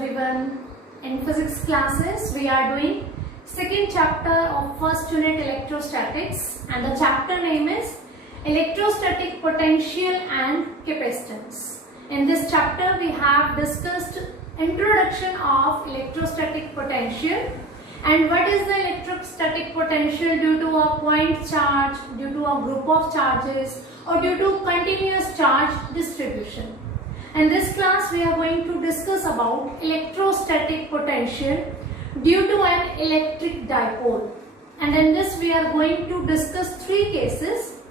everyone. In physics classes we are doing second chapter of first unit electrostatics, and the chapter name is electrostatic potential and capacitance. In this chapter we have discussed introduction of electrostatic potential and what is the electrostatic potential due to a point charge, due to a group of charges, or due to continuous charge distribution. In this class we are going to discuss about electrostatic potential due to an electric dipole, and in this we are going to discuss three cases: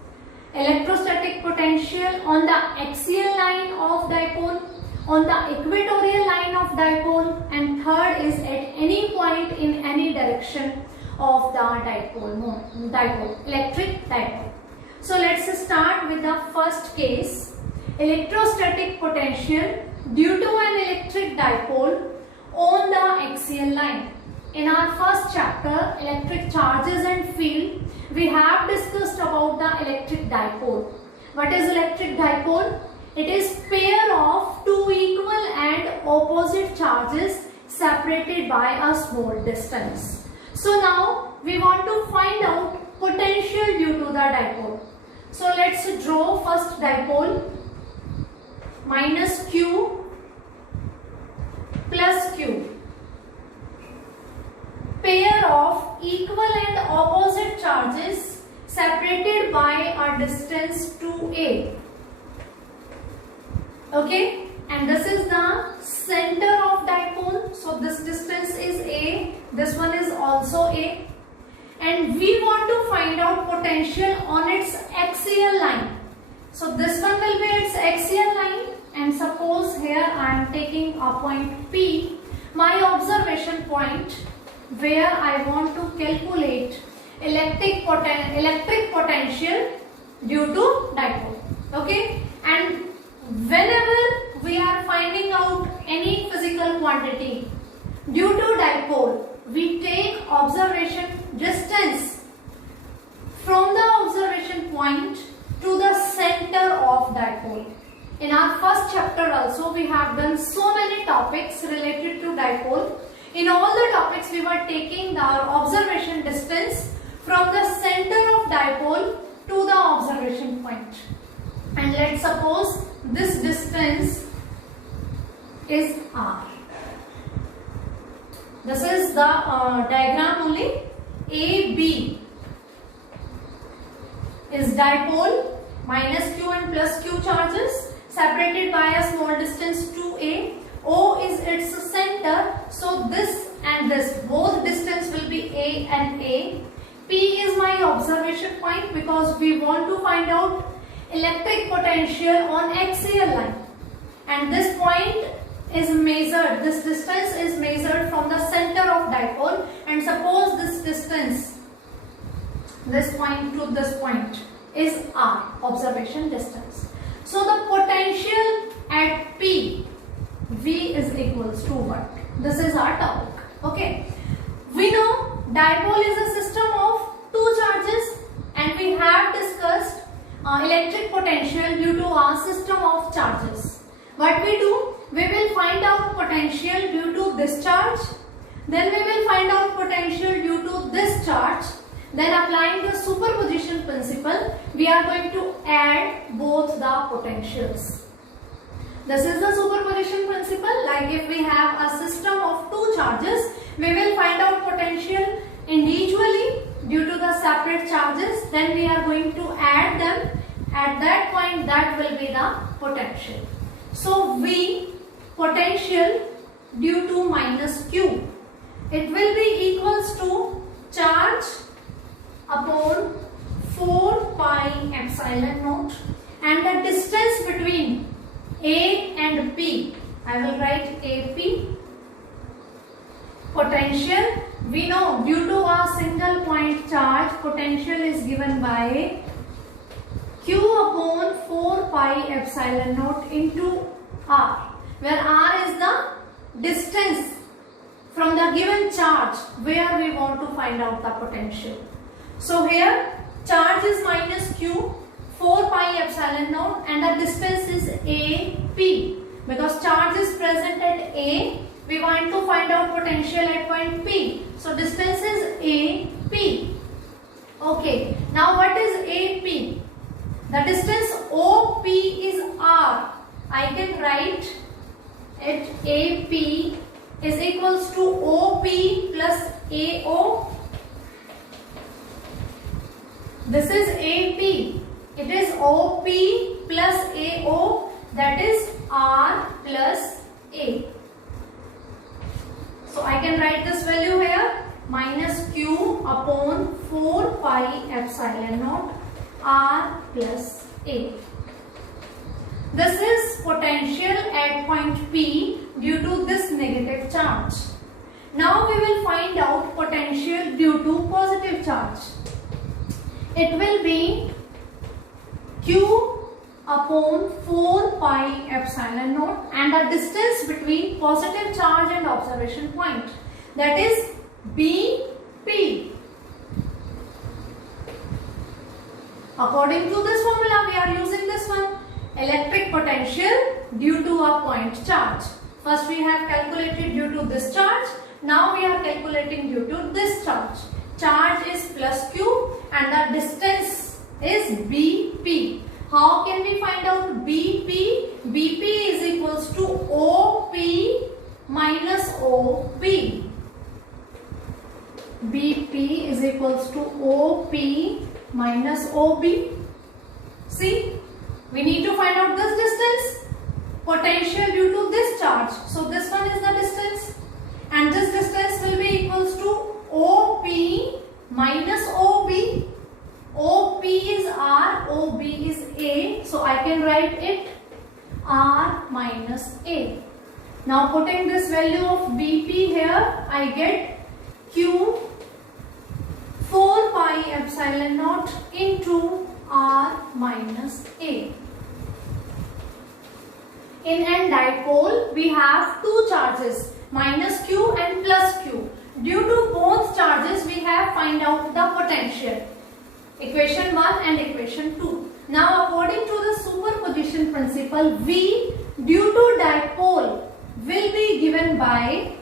electrostatic potential on the axial line of dipole, on the equatorial line of dipole, and third is at any point in any direction of the dipole, electric dipole. So let's start with the first case, electrostatic potential due to an electric dipole on the axial line. In our first chapter, electric charges and field, we have discussed about the electric dipole. What is electric dipole? It is pair of two equal and opposite charges separated by a small distance. So now we want to find out potential due to the dipole. So let's draw first dipole, minus q plus q, pair of equal and opposite charges separated by a distance 2a. Okay, and this is the center of dipole, so this distance is a, this one is also a, and we want to find out potential on its axial line. So this one will be its axial line, and suppose here I am taking a point P, my observation point, where I want to calculate electric potential due to dipole. Okay, and whenever we are finding out any physical quantity due to dipole, we take observation distance from the observation point to the center of dipole. In our first chapter also we have done so many topics related to dipole. In all the topics we were taking our observation distance from the center of dipole to the observation point. And let's suppose this distance is r. This is the diagram only. AB is dipole, minus q and plus q charges separated by a small distance 2a. O is its center, so this and this both distance will be a and a. P is my observation point because we want to find out electric potential on axial line, and this point is measured, this distance is measured from the center of dipole, and suppose this distance, this point to this point is r, observation distance. So the potential at P, V is equals to what? This is our topic. Okay, we know dipole is a system of two charges, and we have discussed electric potential due to our system of charges. What we do? We will find out potential due to this charge, then we will find out potential due to this charge, then applying the superposition principle we are going to add both the potentials. This is the superposition principle. Like if we have a system of two charges, we will find out potential individually due to the separate charges, then we are going to add them. At that point, that will be the potential. So V, potential due to minus Q, it will be equals to charge upon 4 pi epsilon naught, and the distance between A and P, I will write AP. Potential, we know due to a single point charge, potential is given by Q upon 4 pi epsilon naught into R, where R is the distance from the given charge where we want to find out the potential. So here charge is minus Q, 4 pi epsilon naught, and the distance is AP, because charge is present at A We want to find out potential at point P. So distance is AP. Okay. Now what is AP? The distance OP is R. I can write it AP is equals to OP plus AO. This is AP. It is OP plus AO, that is R plus A. So I can write this value here, minus Q upon 4 pi epsilon naught R plus A. This is potential at point P due to this negative charge. Now we will find out potential due to positive charge. It will be Q upon 4 pi epsilon naught and the distance between positive charge and observation point, that is BP. According to this formula, we are using this one. Electric potential due to a point charge. First we have calculated due to this charge. Now we are calculating due to this charge. Charge is plus Q and the distance is BP. How can we find out BP? BP is equals to OP minus OB. BP is equals to OP minus OB. See, we need to find out this distance, potential due to this charge. So this one is the distance and this distance will be equals to OP minus OB. OP is R, OB is A. So I can write it R minus A. Now putting this value of BP here, I get Q 4 pi epsilon naught into R minus A. In n dipole, we have two charges, minus Q and plus Q. Due to both charges, we have find out the potential. Equation 1 and equation 2. Now according to the superposition principle, V due to dipole will be given by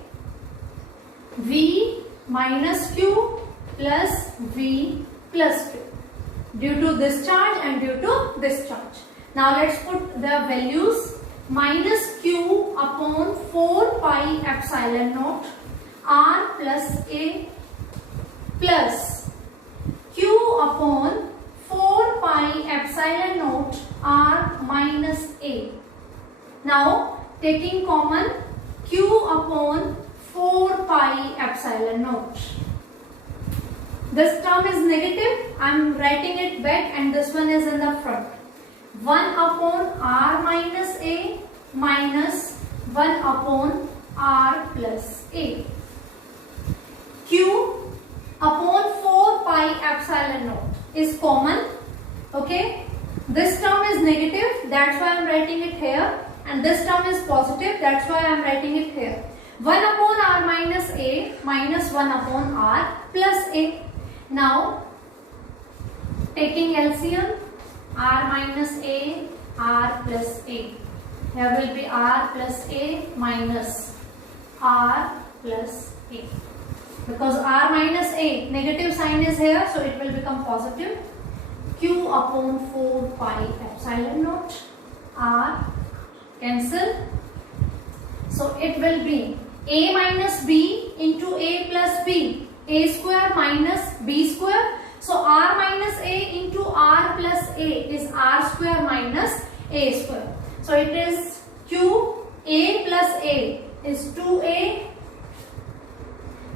V minus Q plus V plus Q. Due to this charge and due to this charge. Now let's put the values. Minus Q upon 4 pi epsilon naught R plus A plus Q upon 4 pi epsilon naught R minus A. Now taking common, Q upon 4 pi epsilon naught. This term is negative, I am writing it back and this one is in the front. 1 upon R minus A minus 1 upon R plus A. Q upon 4 pi epsilon naught is common. Okay. This term is negative, that's why I am writing it here. And this term is positive, that's why I am writing it here. 1 upon R minus A minus 1 upon R plus A. Now taking LCM, R minus A, R plus A. Here will be R plus A minus R plus A. Because R minus A, negative sign is here, so it will become positive. Q upon 4 pi epsilon naught, R cancel. So it will be A minus B into A plus B. A square minus B square. So R minus A into R plus A is R square minus A square. So it is Q A plus A is 2A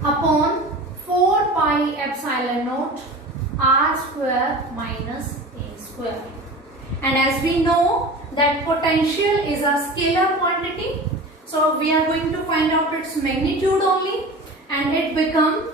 upon 4 pi epsilon naught R square minus A square. And as we know that potential is a scalar quantity, so we are going to find out its magnitude only, and it become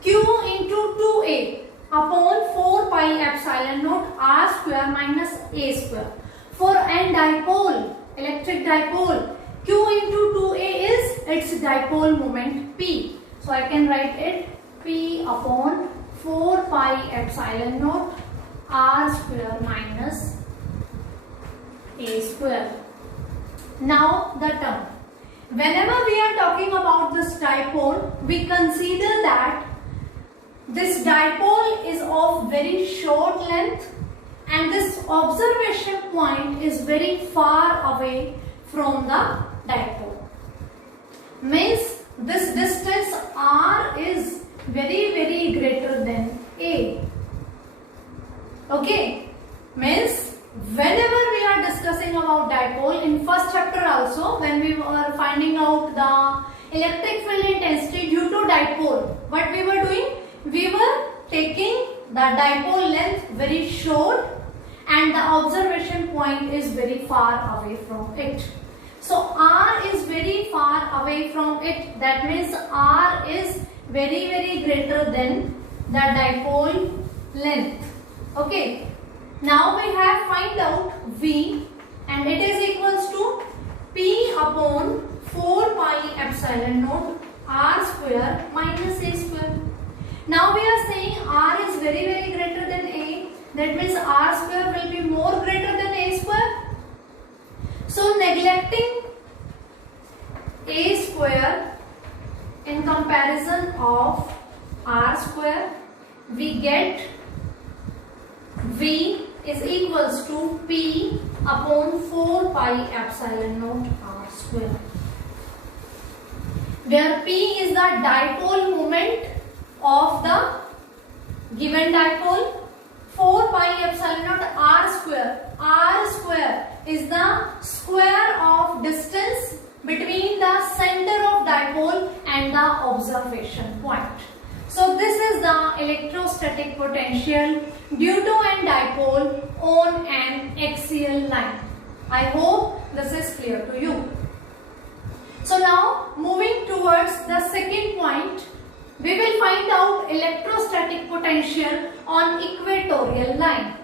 Q into 2A upon 4 pi epsilon naught R square minus A square. For n dipole, electric dipole, Q into 2A is its dipole moment P. So I can write it P upon 4 pi epsilon naught R square minus A square. Now the term. whenever we are talking about this dipole, we consider that this dipole is of very short length and this observation point is very far away from the dipole. Means this distance r is very greater than a. Okay, means whenever we are discussing about dipole, in first chapter also, when we were finding out the electric field intensity due to dipole, what we were doing? We were taking the dipole length very short and the observation point is very far away from it. So r is very far away from it. That means r is very greater than the dipole length. Okay. Now we have find out V and it is equals to P upon 4 pi epsilon naught r square minus a square. Now we are saying r is very greater than a. That means r square will be more greater than a square. So neglecting a square in comparison of r square, we get V is equals to P upon 4 pi epsilon naught r square, where P is the dipole moment of the given dipole. 4 pi epsilon naught r square. R square is the square of distance between the center of dipole and the observation point. So this is the electrostatic potential due to an dipole on an axial line. I hope this is clear to you. So now moving towards the second point, we will find out electrostatic potential on equatorial line.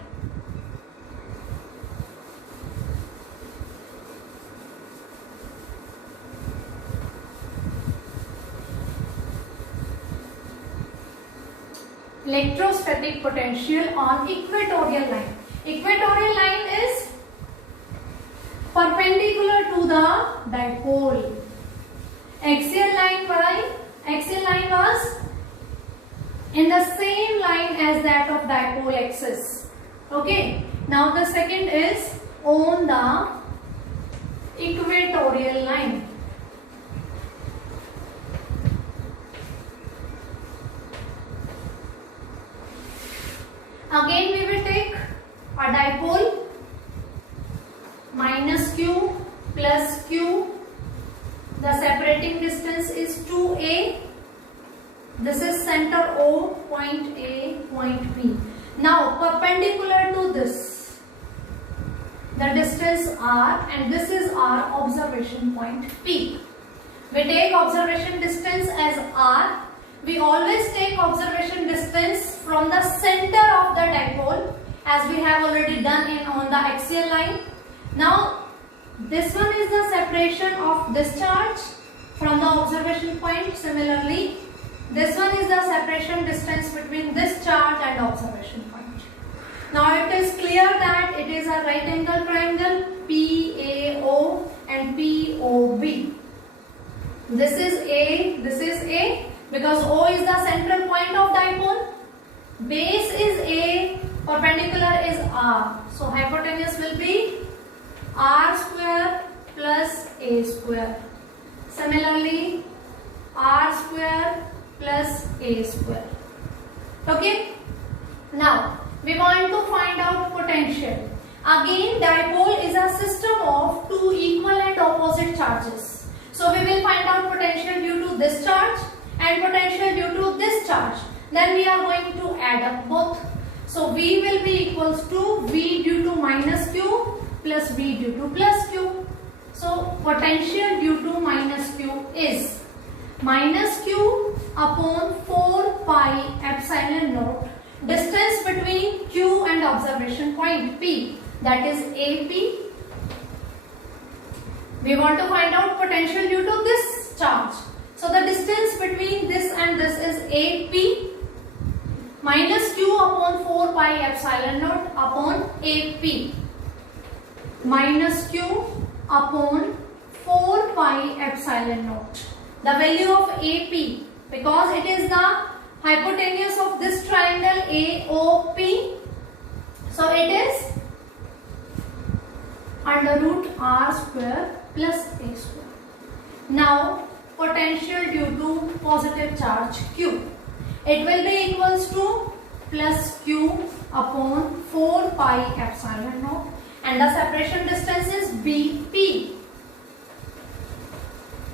Electrostatic potential on equatorial line. Equatorial line is perpendicular to the dipole. Axial line was in the same line as that of dipole axis. Okay. Now the second is on the equatorial line. Again we will take a dipole minus q plus q. The separating distance is 2a. This is center O, point A, point B. Now perpendicular to this, the distance r, and this is our observation point P. We take observation distance as r. We always take observation distance from the center of the dipole, as we have already done on the axial line. Now this one is the separation of discharge from the observation point. Similarly, this one is the separation distance between this charge and observation point. Now it is clear that it is a right angle triangle PAO and POB. This is A, because O is the central point of dipole. Base is A, perpendicular is R. So hypotenuse will be R square plus A square. Similarly, R square plus A square. Okay. Now we want to find out potential. Again, dipole is a system of two equal and opposite charges. So we will find out potential due to this charge and potential due to this charge. Then we are going to add up both. So V will be equals to V due to minus Q plus V due to plus Q. So potential due to minus Q is minus Q upon 4 pi epsilon naught, distance between Q and observation point P, that is AP. We want to find out potential due to this charge. So the distance between this and this is AP minus Q upon 4 pi epsilon naught upon AP minus Q upon 4 pi epsilon naught. The value of AP, because it is the hypotenuse of this triangle AOP, so it is under root r square plus a square. Now potential due to positive charge Q, it will be equals to plus Q upon 4 pi epsilon naught, and the separation distance is BP.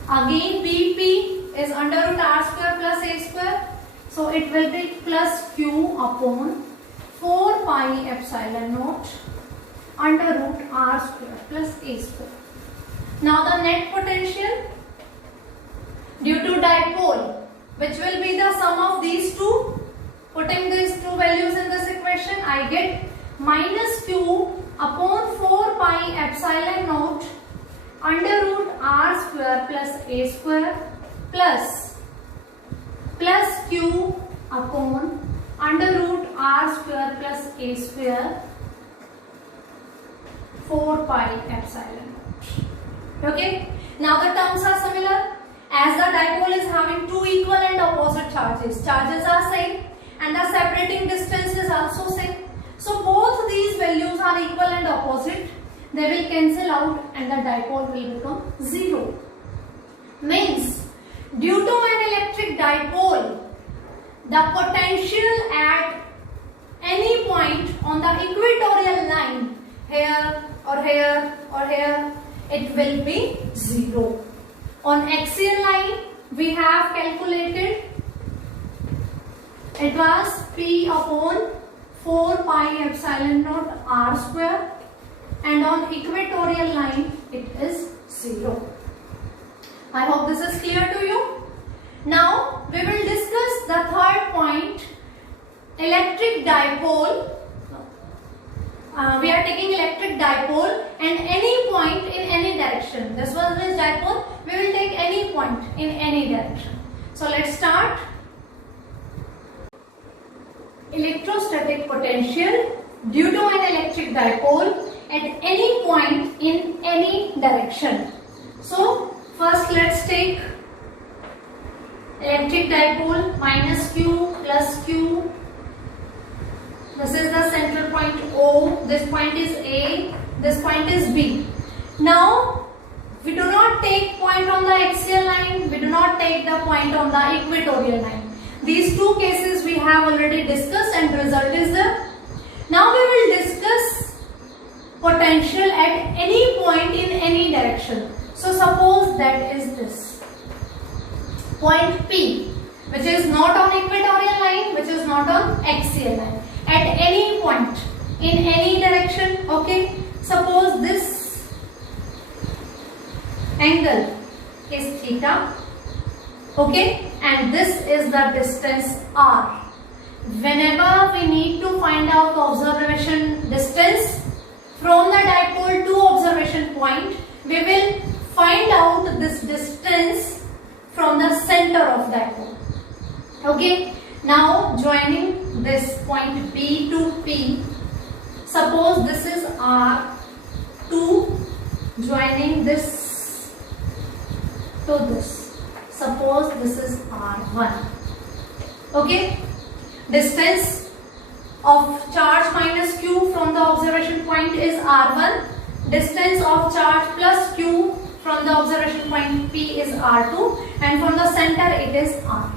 Again BP is under root r square plus a square, so it will be plus Q upon 4 pi epsilon naught under root r square plus a square. Now the net potential due to dipole, which will be the sum of these two. Putting these two values in this equation, I get minus Q upon 4 pi epsilon naught under root r square plus a square plus Q upon under root r square plus a square 4 pi epsilon naught. Okay. Now the terms are similar. As the dipole is having two equal and opposite charges, charges are same and the separating distance is also same. So both these values are equal and opposite. They will cancel out and the dipole will become 0. Means due to an electric dipole, the potential at any point on the equatorial line, here or here or here, it will be 0. On axial line, we have calculated it was P upon 4 pi epsilon naught r square, and on equatorial line it is 0. I hope this is clear to you. Now we will discuss the third point, electric dipole. We are taking electric dipole and any point in any direction. This was this dipole. We will take any point in any direction. So let's start. Electrostatic potential due to an electric dipole at any point in any direction. So first let's take electric dipole, minus Q plus Q. This is the central point O, this point is A, this point is B. Now we do not take point on the axial line, we do not take the point on the equatorial line. These two cases we have already discussed and result is there. Now we will discuss potential at any point in any direction. So suppose that is this point P, which is not on equatorial line, which is not on axial line. At any point in any direction, okay. Suppose this angle is theta, okay, and this is the distance r. Whenever we need to find out the observation distance from the dipole to observation point, we will find out this distance from the center of dipole. Okay. Now joining this point B to P, suppose this is R2, joining this to this, suppose this is R1. Okay, distance of charge minus Q from the observation point is R1, distance of charge plus Q from the observation point P is R2, and from the center it is R.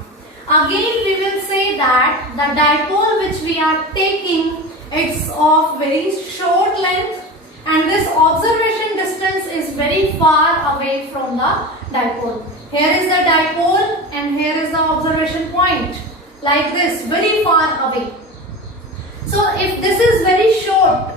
Again we will say that the dipole which we are taking, it's of very short length and this observation distance is very far away from the dipole. Here is the dipole and here is the observation point, like this, very far away. So if this is very short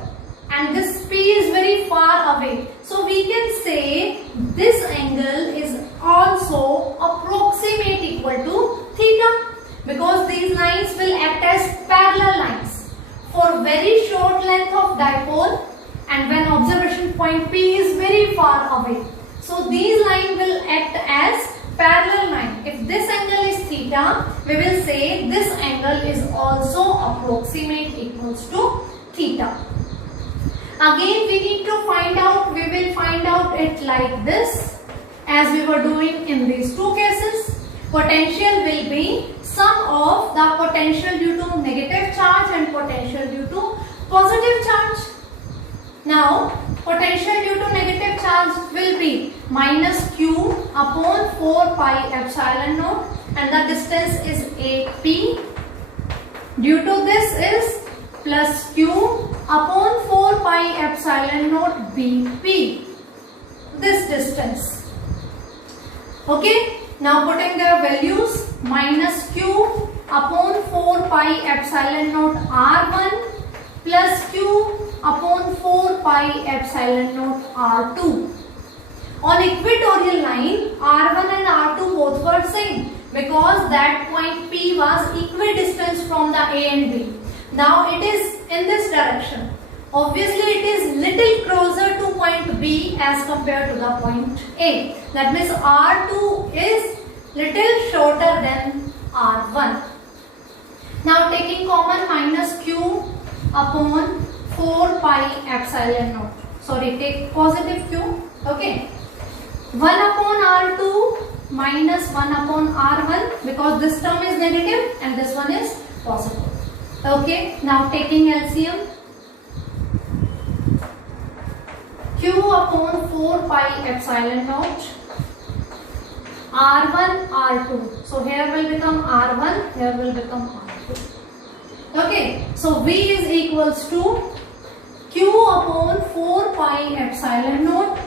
and this P is very far away, so we can say this angle is also approximate equal to theta, because these lines will act as parallel lines for very short length of dipole and when observation point P is very far away. So these lines will act as parallel line. If this angle is theta, we will say this angle is also approximate equals to theta. Again we need to find out, we will find out it like this. as we were doing in these two cases. Potential will be sum of the potential due to negative charge and potential due to positive charge. Now, potential due to negative charge will be minus q upon 4 pi epsilon naught, and the distance is AP. Due to this is plus q upon 4 pi epsilon naught BP, this distance. Okay, now putting their values, minus q upon 4 pi epsilon naught R1 plus q upon 4 pi epsilon naught R2. On equatorial line, R1 and R2 both were same because that point P was equidistant from the A and B. Now it is in this direction. Obviously it is little closer to point B as compared to the point A. That means R2 is little shorter than R1. Now taking common, minus q upon 4 pi epsilon naught. Sorry, take positive q. Okay. 1 upon R2 minus 1 upon R1, because this term is negative and this one is positive. Okay. Now taking LCM. Q upon 4 pi epsilon naught R1 R2. So here will become R1, here will become R2. Okay, so V is equals to Q upon 4 pi epsilon naught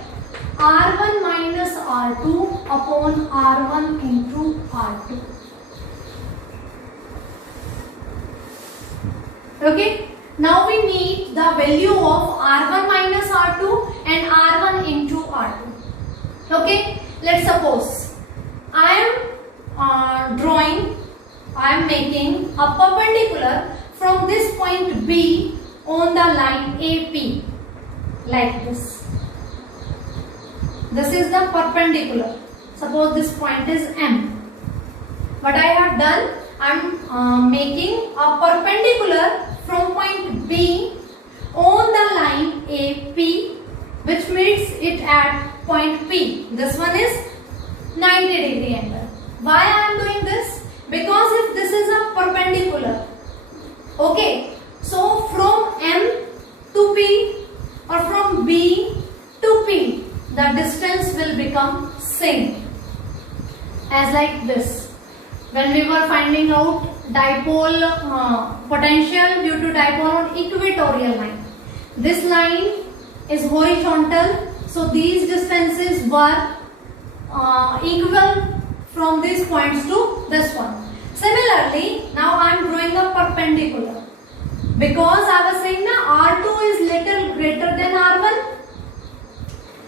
R1 minus R2 upon R1 into R2. Okay, now we need the value of R1 minus R2 and R1 into R2. Okay, let's suppose I am making a perpendicular from this point B on the line AP, like this. This is the perpendicular. Suppose this point is M. What I have done, I am making a perpendicular from point B on the line AP, which meets it at point P. This one is 90-degree angle. Why I am doing this? Because if this is a perpendicular, okay, so from M to P or from B to P, the distance will become same, as like this. When we were finding out dipole potential due to dipole on equatorial line, this line is horizontal, so these distances were equal from these points to this one. Similarly, now I am drawing a perpendicular, because I was saying na R2 is little greater than R1.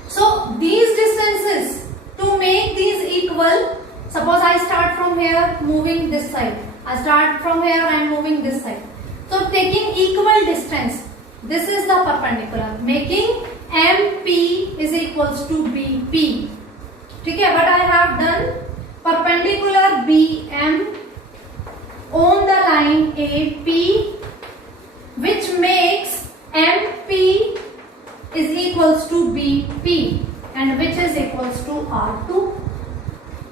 So these distances, to make these equal, suppose I start from here moving this side, I start from here and moving this side. So taking equal distance, this is the perpendicular, making MP is equals to BP. Okay, what I have done, perpendicular BM on the line AP, which makes MP is equals to BP, and which is equals to R2.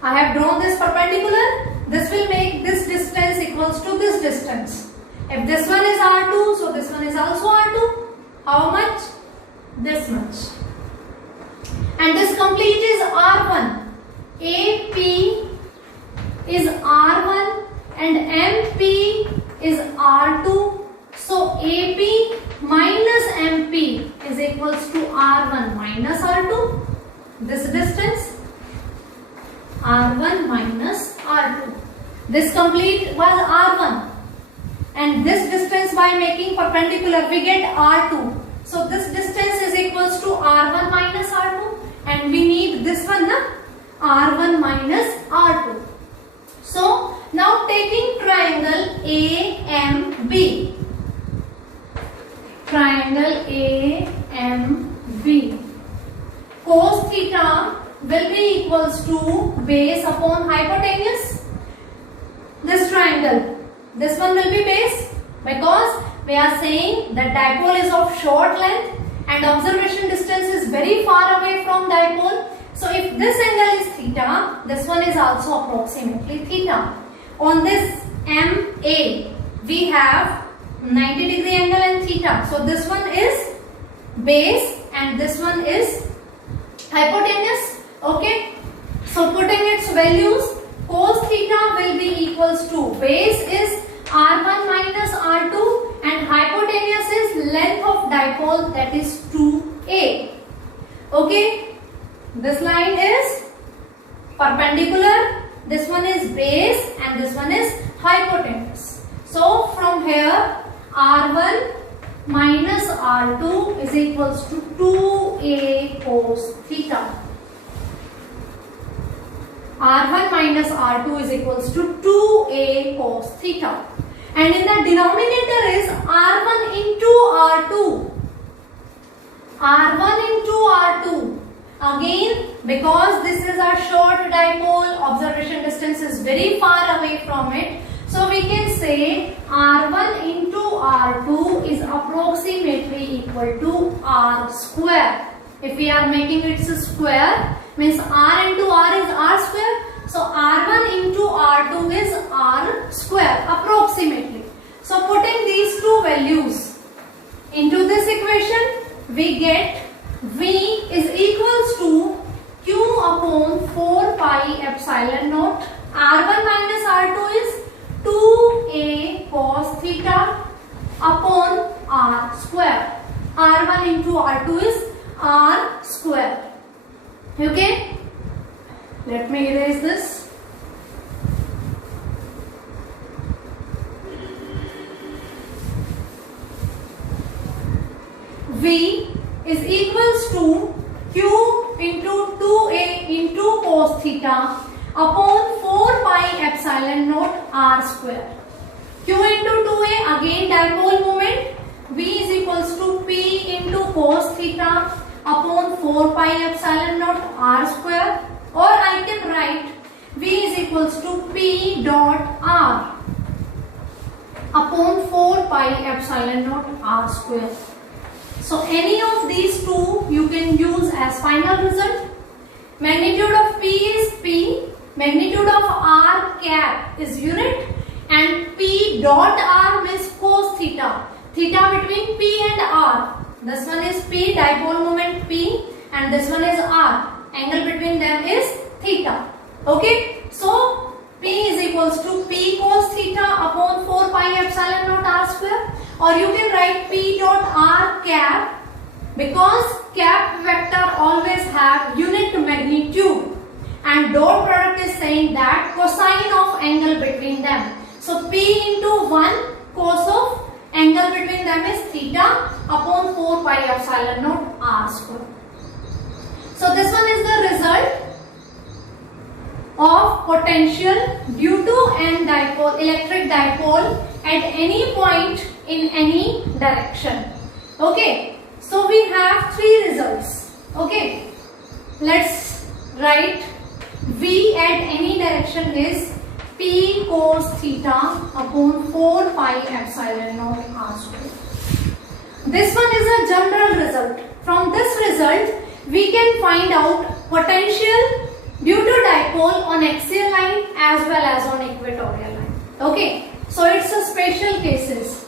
I have drawn this perpendicular. This will make this distance equals to this distance. If this one is R2, so this one is also R2. How much? This much. And this complete is R1. AP is R1 and MP is R2. So AP minus MP is equals to R1 minus R2. This distance R1 minus R2. This complete was R1. And this distance, by making perpendicular, we get R2. So this distance is equals to R1 minus R2. And we need this one, na? R1 minus R2. So now taking triangle AMB. Triangle AMB. Cos theta will be equals to base upon hypotenuse. This triangle. This one will be base, because we are saying that dipole is of short length and observation distance is very far away from dipole. So if this angle is theta, this one is also approximately theta. On this MA, we have 90 degree angle and theta. So this one is base and this one is hypotenuse. Okay. So putting its values, cos theta will be equals to base is R1 minus R2 and hypotenuse is length of dipole, that is 2a. Okay. This line is perpendicular, this one is base and this one is hypotenuse. So from here R1 minus R2 is equals to 2a cos theta. R1 minus R2 is equals to 2a cos theta. And in the denominator is R1 into R2. R1 into R2. Again, because this is a short dipole, observation distance is very far away from it. So we can say R1 into R2 is approximately equal to R square. If we are making it square, means R into R is R square. So R1 into R2 is R square approximately. So putting these two values into this equation, we get V is equals to Q upon 4 pi epsilon naught. R1 minus R2 is 2a cos theta upon R square. R1 into R2 is R square. Okay. Let me erase this. V is equals to Q into 2a into cos theta upon 4 pi epsilon naught R square. Q into 2a, again dipole moment. V is equals to P into cos theta upon 4 pi epsilon naught R square, or I can write V is equals to P dot R upon 4 pi epsilon naught R square. So any of these two you can use as final result. Magnitude of P is P, magnitude of R cap is unit, and P dot R means cos theta. Theta between P and R. This one is P, dipole moment P, and this one is R. Angle between them is theta. Okay. So P is equals to P cos theta upon 4 pi epsilon naught R square, or you can write P dot R cap, because cap vector always have unit magnitude and dot product is saying that cosine of angle between them. So P into 1 cos of angle between them is theta upon 4 pi epsilon naught R square. So this one is the result of potential due to an dipole, electric dipole at any point in any direction. Okay, so we have three results. Okay, let's write V at any direction is P cos theta upon 4 pi epsilon naught R square. This one is a general result. From this result, we can find out potential due to dipole on axial line as well as on equatorial line. Okay, so it's a special cases.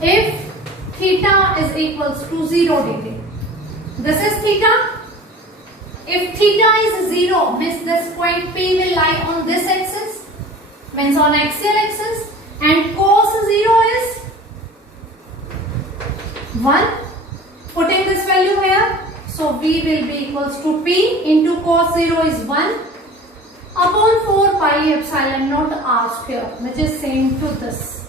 If theta is equals to 0 degree, this is theta. If theta is 0, means this point P will lie on this axis, means on axial axis, and cos 0 is 1. Putting this value here, so V will be equals to P into cos 0 is 1 upon 4 pi epsilon naught R square, which is same to this.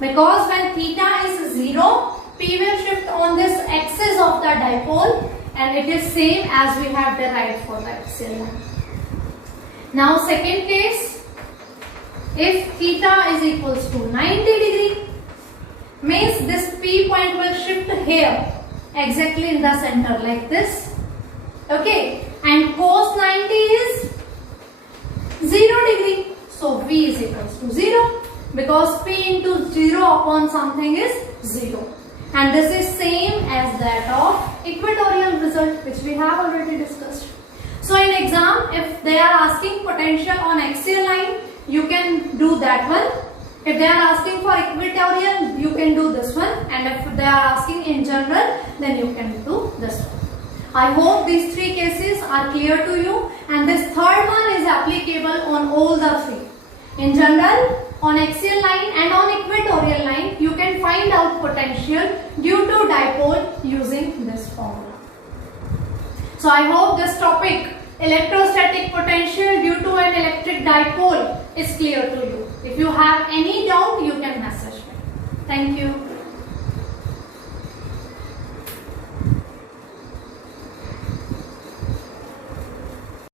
Because when theta is 0, P will shift on this axis of the dipole, and it is same as we have derived for the axial line. Now second case, if theta is equals to 90 degree, means this P point will shift here exactly in the center like this. Okay, and cos 90 is 0 degree. So V is equals to 0, because P into 0 upon something is 0. And this is same as that of equatorial result. result, which we have already discussed. So in exam, if they are asking potential on axial line, you can do that one. If they are asking for equatorial, you can do this one. And if they are asking in general, then you can do this one. I hope these three cases are clear to you, and this third one is applicable on all the three. In general, on axial line and on equatorial line, you can find out potential due to dipole using this formula. So I hope this topic, electrostatic potential due to an electric dipole, is clear to you. If you have any doubt, you can message me. Thank you.